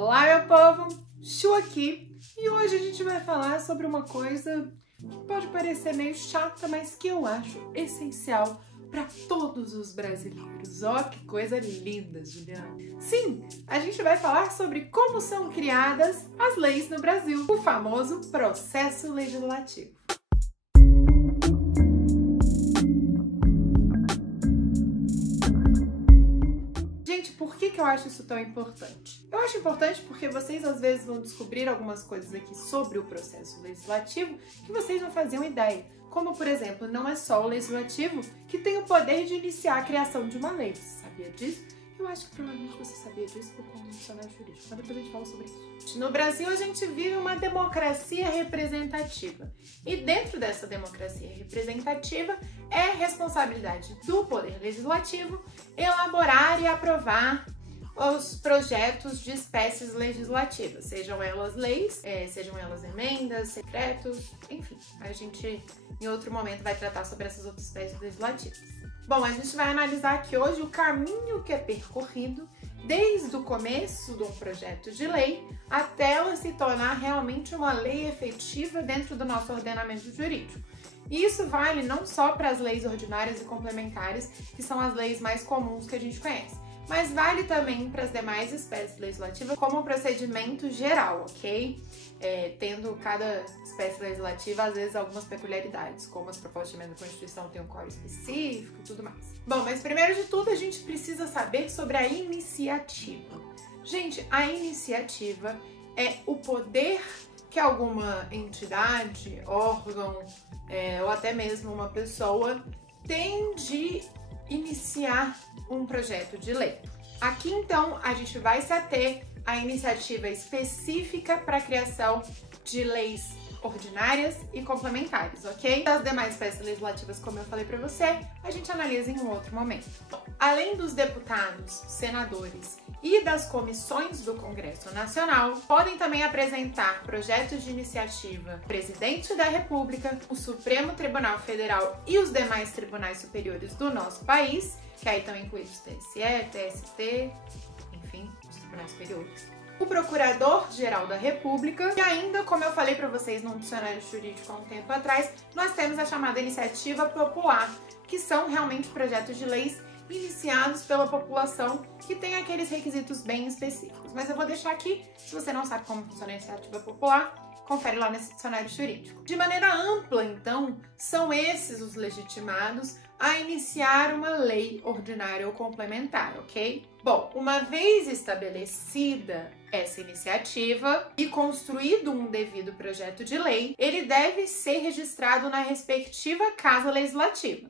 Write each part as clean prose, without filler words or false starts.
Olá, meu povo! Chu aqui e hoje a gente vai falar sobre uma coisa que pode parecer meio chata, mas que eu acho essencial para todos os brasileiros. Ó, que coisa linda, Juliana! Sim, a gente vai falar sobre como são criadas as leis no Brasil, o famoso processo legislativo. Por que eu acho isso tão importante? Eu acho importante porque vocês às vezes vão descobrir algumas coisas aqui sobre o processo legislativo que vocês não faziam ideia. Como, por exemplo, não é só o legislativo que tem o poder de iniciar a criação de uma lei. Você sabia disso? Eu acho que provavelmente você sabia disso por conta do dicionário jurídico, mas depois a gente fala sobre isso. No Brasil, a gente vive uma democracia representativa. E dentro dessa democracia representativa, é responsabilidade do Poder Legislativo elaborar e aprovar os projetos de espécies legislativas, sejam elas leis, sejam elas emendas, decretos, enfim. A gente, em outro momento, vai tratar sobre essas outras espécies legislativas. Bom, a gente vai analisar aqui hoje o caminho que é percorrido desde o começo de um projeto de lei até ela se tornar realmente uma lei efetiva dentro do nosso ordenamento jurídico. E isso vale não só para as leis ordinárias e complementares, que são as leis mais comuns que a gente conhece, mas vale também para as demais espécies legislativas como um procedimento geral, ok? Tendo cada espécie legislativa, às vezes, algumas peculiaridades, como as propostas de emenda da Constituição têm um core específico e tudo mais. Bom, mas primeiro de tudo, a gente precisa saber sobre a iniciativa. Gente, a iniciativa é o poder que alguma entidade, órgão ou até mesmo uma pessoa tem de iniciar um projeto de lei. Aqui, então, a gente vai se ater à iniciativa específica para a criação de leis ordinárias e complementares, ok? Das demais espécies legislativas, como eu falei para você, a gente analisa em um outro momento. Além dos deputados, senadores e das comissões do Congresso Nacional, podem também apresentar projetos de iniciativa o Presidente da República, o Supremo Tribunal Federal e os demais tribunais superiores do nosso país, que aí estão incluídos TSE, TST, enfim, os tribunais superiores, o Procurador-Geral da República e ainda, como eu falei para vocês no dicionário jurídico há um tempo atrás, nós temos a chamada iniciativa popular, que são realmente projetos de leis iniciados pela população que tem aqueles requisitos bem específicos. Mas eu vou deixar aqui, se você não sabe como funciona a iniciativa popular, confere lá nesse dicionário jurídico. De maneira ampla, então, são esses os legitimados a iniciar uma lei ordinária ou complementar, ok? Bom, uma vez estabelecida essa iniciativa e construído um devido projeto de lei, ele deve ser registrado na respectiva Casa Legislativa.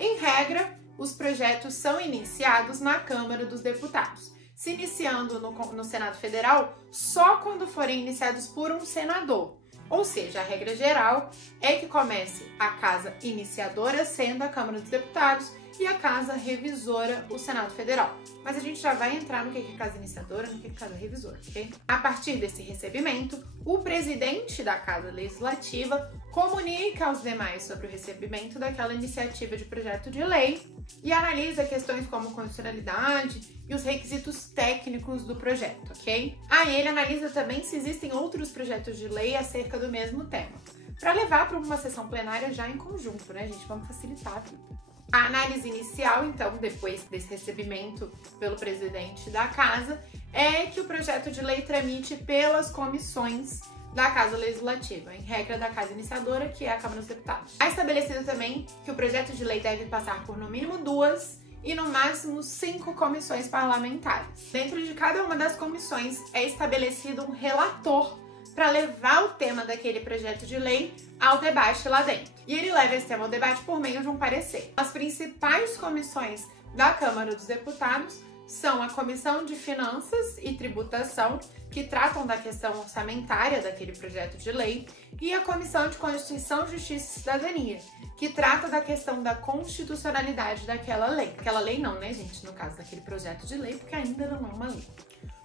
Em regra, os projetos são iniciados na Câmara dos Deputados, se iniciando no Senado Federal só quando forem iniciados por um senador. Ou seja, a regra geral é que comece a casa iniciadora sendo a Câmara dos Deputados e a casa revisora, o Senado Federal. Mas a gente já vai entrar no que é casa iniciadora, no que é casa revisora, ok? A partir desse recebimento, o presidente da Casa Legislativa comunica aos demais sobre o recebimento daquela iniciativa de projeto de lei e analisa questões como constitucionalidade e os requisitos técnicos do projeto, ok? Aí ele analisa também se existem outros projetos de lei acerca do mesmo tema, para levar para uma sessão plenária já em conjunto, né, gente? Vamos facilitar a vida. A análise inicial, então, depois desse recebimento pelo presidente da Casa, é que o projeto de lei tramite pelas comissões da Casa Legislativa, em regra da Casa Iniciadora, que é a Câmara dos Deputados. É estabelecido também que o projeto de lei deve passar por no mínimo 2 e no máximo 5 comissões parlamentares. Dentro de cada uma das comissões é estabelecido um relator para levar o tema daquele projeto de lei ao debate lá dentro. E ele leva esse tema ao debate por meio de um parecer. As principais comissões da Câmara dos Deputados são a Comissão de Finanças e Tributação, que tratam da questão orçamentária daquele projeto de lei, e a Comissão de Constituição, Justiça e Cidadania, que trata da questão da constitucionalidade daquela lei. Aquela lei não, né, gente? No caso daquele projeto de lei, porque ainda não é uma lei.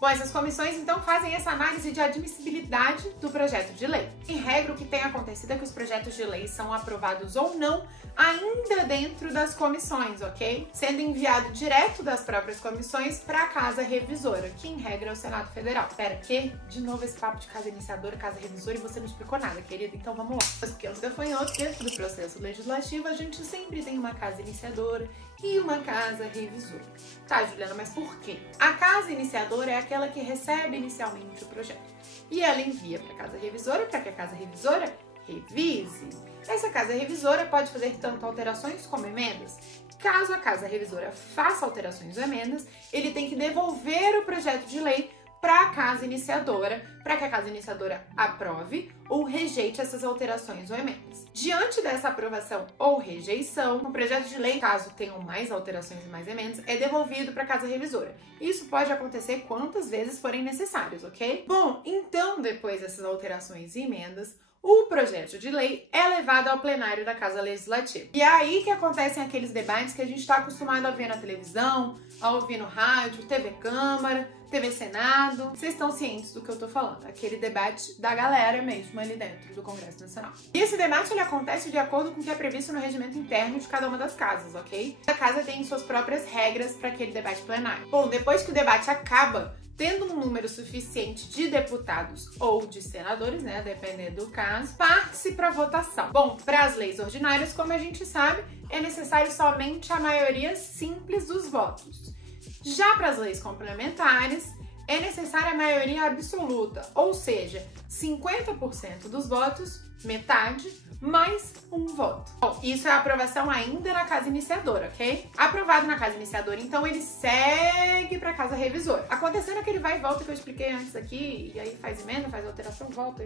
Bom, essas comissões então fazem essa análise de admissibilidade do projeto de lei. Em regra, o que tem acontecido é que os projetos de lei são aprovados ou não ainda dentro das comissões, ok? Sendo enviado direto das próprias comissões para a Casa Revisora, que em regra é o Senado Federal. Pera, que? De novo esse papo de casa iniciadora, casa revisora e você não explicou nada, querida? Então vamos lá. Os pequenos gafanhotos, dentro do processo legislativo, a gente sempre tem uma casa iniciadora e uma casa revisora. Tá, Juliana, mas por quê? A casa iniciadora é aquela que recebe inicialmente o projeto e ela envia para a casa revisora para que a casa revisora revise. Essa casa revisora pode fazer tanto alterações como emendas. Caso a casa revisora faça alterações ou emendas, ele tem que devolver o projeto de lei para a casa iniciadora, para que a casa iniciadora aprove ou rejeite essas alterações ou emendas. Diante dessa aprovação ou rejeição, o projeto de lei, caso tenham mais alterações e mais emendas, é devolvido para a casa revisora. Isso pode acontecer quantas vezes forem necessários, ok? Bom, então depois dessas alterações e emendas, o projeto de lei é levado ao plenário da Casa Legislativa. E é aí que acontecem aqueles debates que a gente está acostumado a ver na televisão, a ouvir no rádio, TV Câmara, TV Senado. Vocês estão cientes do que eu tô falando, aquele debate da galera mesmo ali dentro do Congresso Nacional. E esse debate ele acontece de acordo com o que é previsto no regimento interno de cada uma das casas, ok? Cada casa tem suas próprias regras para aquele debate plenário. Bom, depois que o debate acaba, tendo um número suficiente de deputados ou de senadores, né, dependendo do caso, parte-se para votação. Bom, para as leis ordinárias, como a gente sabe, é necessário somente a maioria simples dos votos. Já para as leis complementares, é necessária a maioria absoluta, ou seja, 50% dos votos, metade, mais um voto. Bom, isso é a aprovação ainda na casa iniciadora, ok? Aprovado na casa iniciadora, então ele segue para a casa revisora. Acontecendo aquele vai e volta que eu expliquei antes aqui, e aí faz emenda, faz alteração, volta,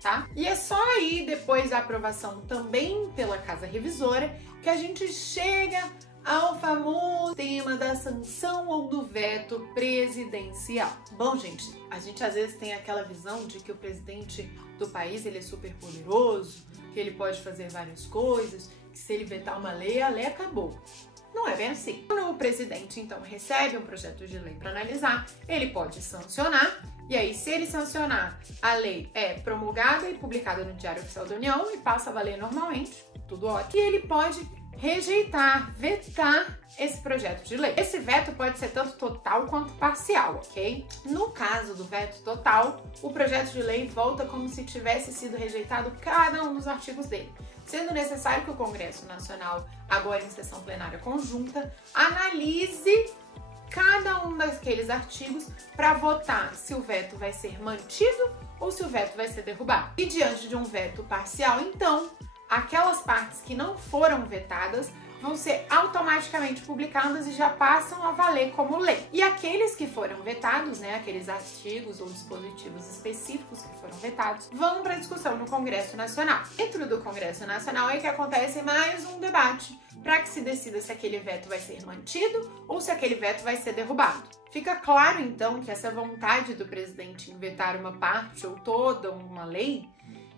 tá? E é só aí, depois da aprovação também pela casa revisora, que a gente chega ao famoso tema da sanção ou do veto presidencial. Bom, gente, a gente às vezes tem aquela visão de que o presidente do país ele é super poderoso, que ele pode fazer várias coisas, que se ele vetar uma lei, a lei acabou. Não é bem assim. Quando o presidente, então, recebe um projeto de lei para analisar, ele pode sancionar, e aí, se ele sancionar, a lei é promulgada e publicada no Diário Oficial da União e passa a valer normalmente, tudo ótimo. E ele pode rejeitar, vetar esse projeto de lei. Esse veto pode ser tanto total quanto parcial, ok? No caso do veto total, o projeto de lei volta como se tivesse sido rejeitado cada um dos artigos dele, sendo necessário que o Congresso Nacional, agora em sessão plenária conjunta, analise cada um daqueles artigos para votar se o veto vai ser mantido ou se o veto vai ser derrubado. E diante de um veto parcial, então, aquelas partes que não foram vetadas vão ser automaticamente publicadas e já passam a valer como lei. E aqueles que foram vetados, né, aqueles artigos ou dispositivos específicos que foram vetados, vão para discussão no Congresso Nacional. Dentro do Congresso Nacional é que acontece mais um debate para que se decida se aquele veto vai ser mantido ou se aquele veto vai ser derrubado. Fica claro, então, que essa vontade do presidente em vetar uma parte ou toda uma lei,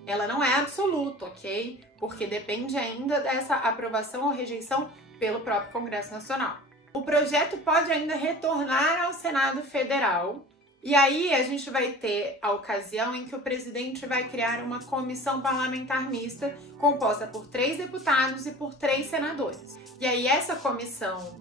ela não é absoluta, ok? Porque depende ainda dessa aprovação ou rejeição pelo próprio Congresso Nacional. O projeto pode ainda retornar ao Senado Federal, e aí a gente vai ter a ocasião em que o presidente vai criar uma comissão parlamentar mista composta por 3 deputados e por 3 senadores. E aí essa comissão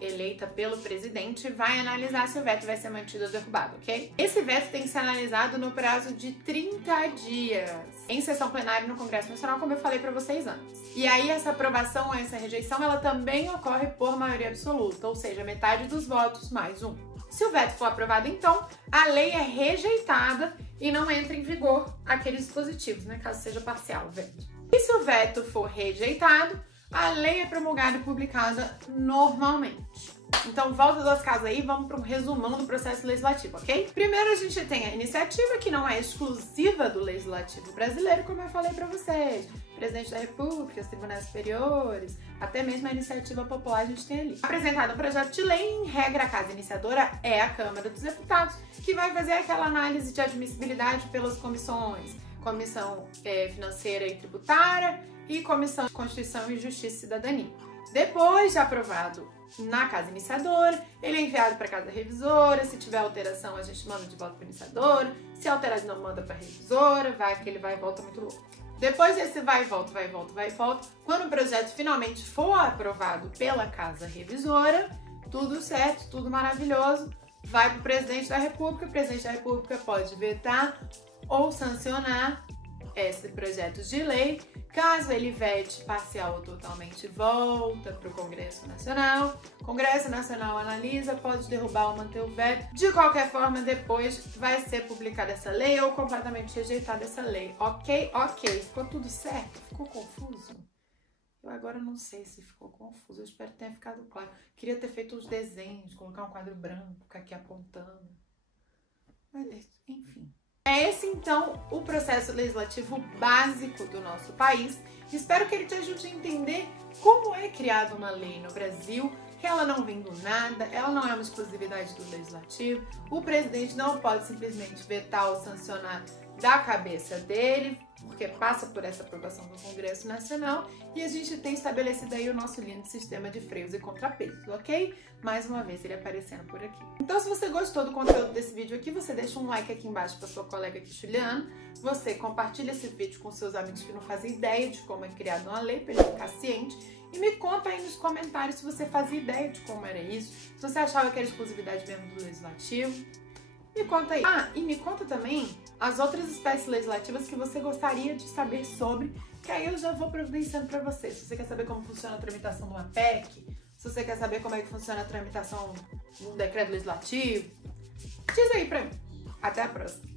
eleita pelo presidente vai analisar se o veto vai ser mantido ou derrubado, ok? Esse veto tem que ser analisado no prazo de 30 dias, em sessão plenária no Congresso Nacional, como eu falei para vocês antes. E aí essa aprovação ou essa rejeição, ela também ocorre por maioria absoluta, ou seja, metade dos votos mais um. Se o veto for aprovado, então, a lei é rejeitada e não entra em vigor aqueles dispositivos, né, caso seja parcial o veto. E se o veto for rejeitado, a lei é promulgada e publicada normalmente. Então, volta 2 casas aí, vamos para um resumão do processo legislativo, ok? Primeiro, a gente tem a iniciativa, que não é exclusiva do Legislativo brasileiro, como eu falei para vocês. Presidente da República, os tribunais superiores, até mesmo a iniciativa popular a gente tem ali. Apresentado um projeto de lei, em regra, a casa iniciadora é a Câmara dos Deputados, que vai fazer aquela análise de admissibilidade pelas comissões. Comissão Financeira e Tributária e Comissão de Constituição e Justiça e Cidadania. Depois de aprovado na casa iniciadora, ele é enviado para a casa revisora, se tiver alteração a gente manda de volta para a iniciadora, se alterar não manda para a revisora, vai aquele vai e volta muito louco. Depois desse vai e volta, vai e volta, vai e volta, quando o projeto finalmente for aprovado pela casa revisora, tudo certo, tudo maravilhoso, vai para o presidente da República, o presidente da República pode vetar ou sancionar esse projeto de lei. Caso ele vete parcial ou totalmente, volta para o Congresso Nacional. O Congresso Nacional analisa, pode derrubar ou manter o veto. De qualquer forma, depois vai ser publicada essa lei ou completamente rejeitada essa lei. Ok? Ok. Ficou tudo certo? Ficou confuso? Eu agora não sei se ficou confuso. Eu espero que tenha ficado claro. Queria ter feito os desenhos, colocar um quadro branco, ficar aqui apontando. Mas, enfim. É esse, então, o processo legislativo básico do nosso país. Espero que ele te ajude a entender como é criada uma lei no Brasil, que ela não vem do nada, ela não é uma exclusividade do legislativo. O presidente não pode simplesmente vetar ou sancionar da cabeça dele, porque passa por essa aprovação do Congresso Nacional, e a gente tem estabelecido aí o nosso lindo sistema de freios e contrapesos, ok? Mais uma vez ele aparecendo por aqui. Então, se você gostou do conteúdo desse vídeo aqui, você deixa um like aqui embaixo para sua colega aqui, Juliana. Você compartilha esse vídeo com seus amigos que não fazem ideia de como é criada uma lei, para ele ficar ciente. E me conta aí nos comentários se você fazia ideia de como era isso, se você achava que era exclusividade mesmo do legislativo. Me conta aí. Ah, e me conta também as outras espécies legislativas que você gostaria de saber sobre, que aí eu já vou providenciando para você. Se você quer saber como funciona a tramitação de uma PEC, se você quer saber como é que funciona a tramitação de um decreto legislativo, diz aí pra mim. Até a próxima!